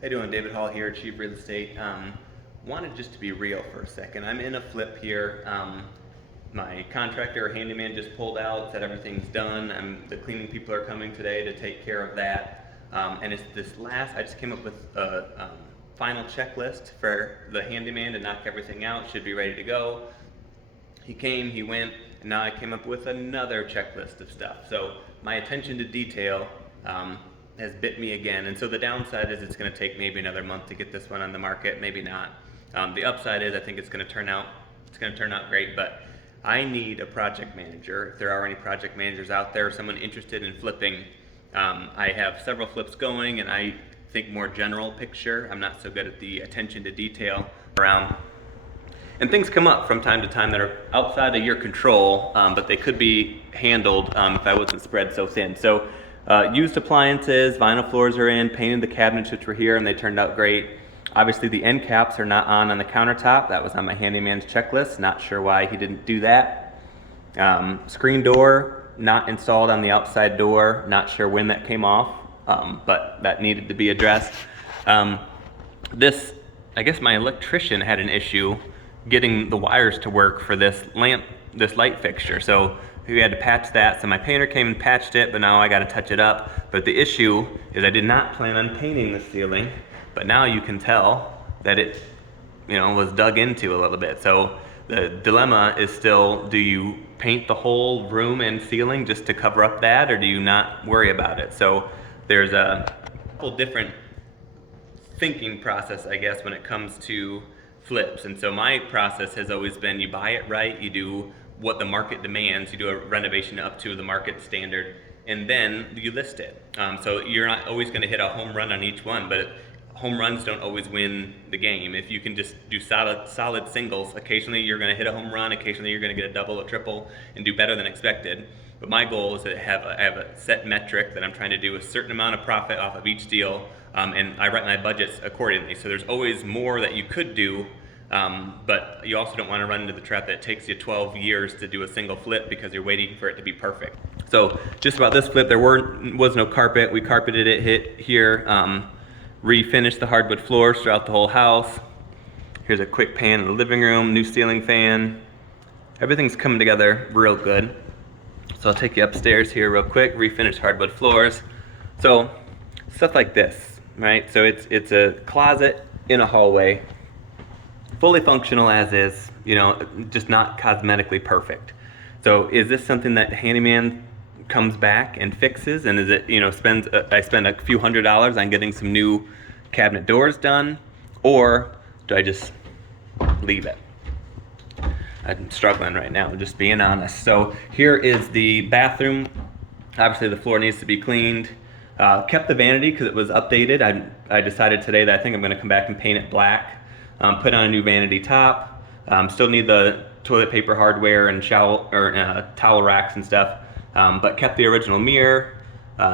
How you doing? David Hall here, Chief Real Estate. Wanted just to be real for a second. I'm in a flip here. My contractor or handyman just pulled out, said everything's done. The cleaning people are coming today to take care of that. And it's this last, I just came up with a final checklist for the handyman to knock everything out, should be ready to go. He came, he went, and now I came up with another checklist of stuff. So my attention to detail has bit me again. And so the downside is it's going to take maybe another month to get this one on the market, maybe not. The upside is I think it's going to turn out great, but I need a project manager. If there are any project managers out there, someone interested in flipping. I have several flips going, and I think more general picture. I'm not so good at the attention to detail around. And things come up from time to time that are outside of your control, but they could be handled if I wasn't spread so thin. So used appliances, vinyl floors are in, painted the cabinets which were here, and they turned out great. Obviously the end caps are not on the countertop. That was on my handyman's checklist. Not sure why he didn't do that. Screen door not installed on the outside door. Not sure when that came off, but that needed to be addressed. I guess my electrician had an issue getting the wires to work for this light fixture. So we had to patch that. So my painter came and patched it, but now I got to touch it up. But the issue is I did not plan on painting the ceiling, but now you can tell that it, was dug into a little bit. So the dilemma is still, do you paint the whole room and ceiling just to cover up that, or do you not worry about it? So there's a couple different thinking process, I guess, when it comes to flips. And so my process has always been, you buy it right, you do what the market demands, you do a renovation up to the market standard, and then you list it. So you're not always going to hit a home run on each one, but home runs don't always win the game. If you can just do solid singles, occasionally you're going to hit a home run, occasionally you're going to get a double, a triple, and do better than expected. But my goal is to have a set metric that I'm trying to do a certain amount of profit off of each deal, and I write my budgets accordingly. So there's always more that you could do, but you also don't want to run into the trap that it takes you 12 years to do a single flip because you're waiting for it to be perfect. So just about this flip, there was no carpet. We carpeted it, hit here, refinished the hardwood floors throughout the whole house. Here's a quick pan of the living room, new ceiling fan. Everything's coming together real good. So I'll take you upstairs here real quick, refinish hardwood floors. So stuff like this, right? So it's a closet in a hallway, fully functional as is, just not cosmetically perfect. So is this something that handyman comes back and fixes, and is it, I spend a few $100s on getting some new cabinet doors done, or do I just leave it? I'm struggling right now, just being honest. So here is the bathroom. Obviously the floor needs to be cleaned. Kept the vanity because it was updated. I decided today that I think I'm going to come back and paint it black. Put on a new vanity top. Still need the toilet paper hardware and towel racks and stuff. But kept the original mirror,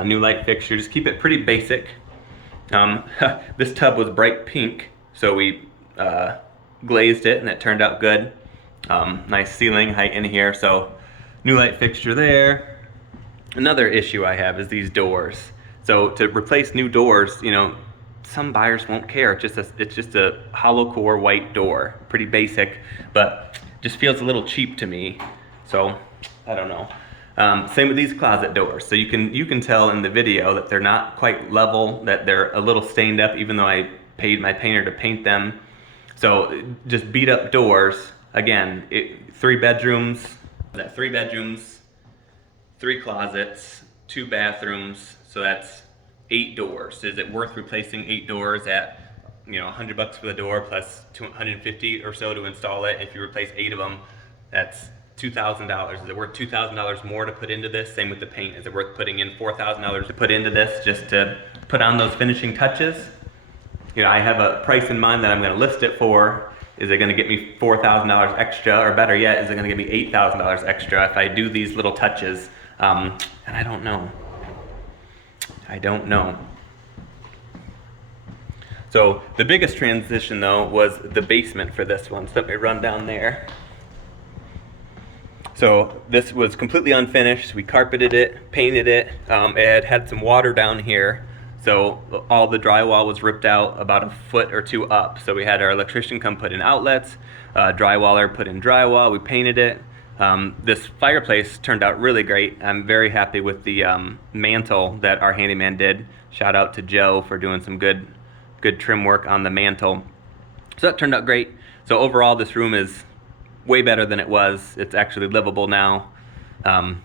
new light fixture. Just keep it pretty basic. This tub was bright pink, so we glazed it and it turned out good. Nice ceiling height in here, so new light fixture there. Another issue I have is these doors. So to replace new doors, some buyers won't care. It's just a hollow core white door, pretty basic, but just feels a little cheap to me. So I don't know. Same with these closet doors. So you can tell in the video that they're not quite level, that they're a little stained up, even though I paid my painter to paint them. So just beat up doors. Again, 3 bedrooms, 3 closets, 2 bathrooms, so that's 8 doors. Is it worth replacing 8 doors at $100 for the door plus $250 or so to install it? If you replace 8 of them, that's $2,000. Is it worth $2,000 more to put into this? Same with the paint. Is it worth putting in $4,000 to put into this just to put on those finishing touches? I have a price in mind that I'm going to list it for. Is it going to get me $4,000 extra, or better yet, is it going to get me $8,000 extra if I do these little touches? And I don't know. So the biggest transition though was the basement for this one. So let me run down there. So this was completely unfinished. We carpeted it, painted it. It had some water down here. So all the drywall was ripped out about a foot or two up. So we had our electrician come put in outlets, drywaller put in drywall, we painted it. This fireplace turned out really great. I'm very happy with the mantle that our handyman did. Shout out to Joe for doing some good trim work on the mantle. So that turned out great. So overall, this room is way better than it was. It's actually livable now. And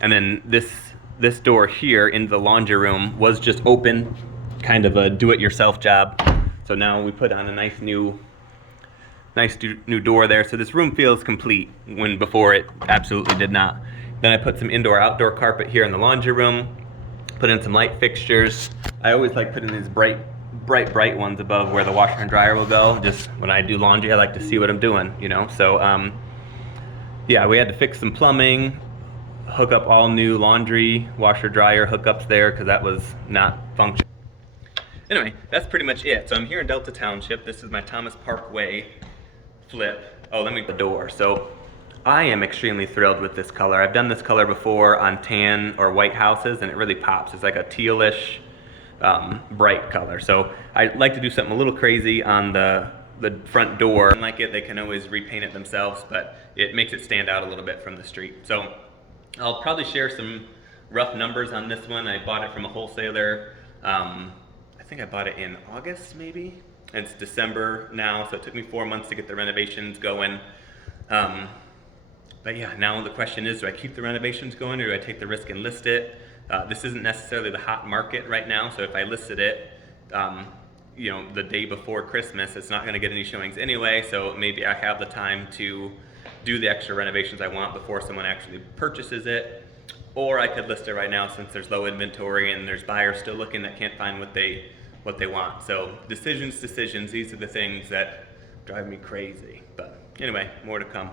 then this door here into the laundry room was just open, kind of a do-it-yourself job. So now we put on a nice new door there. So this room feels complete when before it absolutely did not. Then I put some indoor-outdoor carpet here in the laundry room, put in some light fixtures. I always like putting these bright ones above where the washer and dryer will go. Just when I do laundry, I like to see what I'm doing, you know? So yeah, we had to fix some plumbing, hook up all new laundry, washer, dryer hookups there because that was not functioning. Anyway, that's pretty much it. So I'm here in Delta Township. This is my Thomas Parkway flip. Oh, let me the door. So I am extremely thrilled with this color. I've done this color before on tan or white houses and it really pops. It's like a tealish, bright color. So I like to do something a little crazy on the front door. Like it, they can always repaint it themselves, but it makes it stand out a little bit from the street. So I'll probably share some rough numbers on this one. I bought it from a wholesaler. I think I bought it in August maybe. And it's December now, so it took me 4 months to get the renovations going. But yeah, now the question is, do I keep the renovations going or do I take the risk and list it? This isn't necessarily the hot market right now, so if I listed it, you know, the day before Christmas, it's not gonna get any showings anyway, so maybe I have the time to do the extra renovations I want before someone actually purchases it. Or I could list it right now since there's low inventory and there's buyers still looking that can't find what they want. So decisions, these are the things that drive me crazy. But anyway, more to come.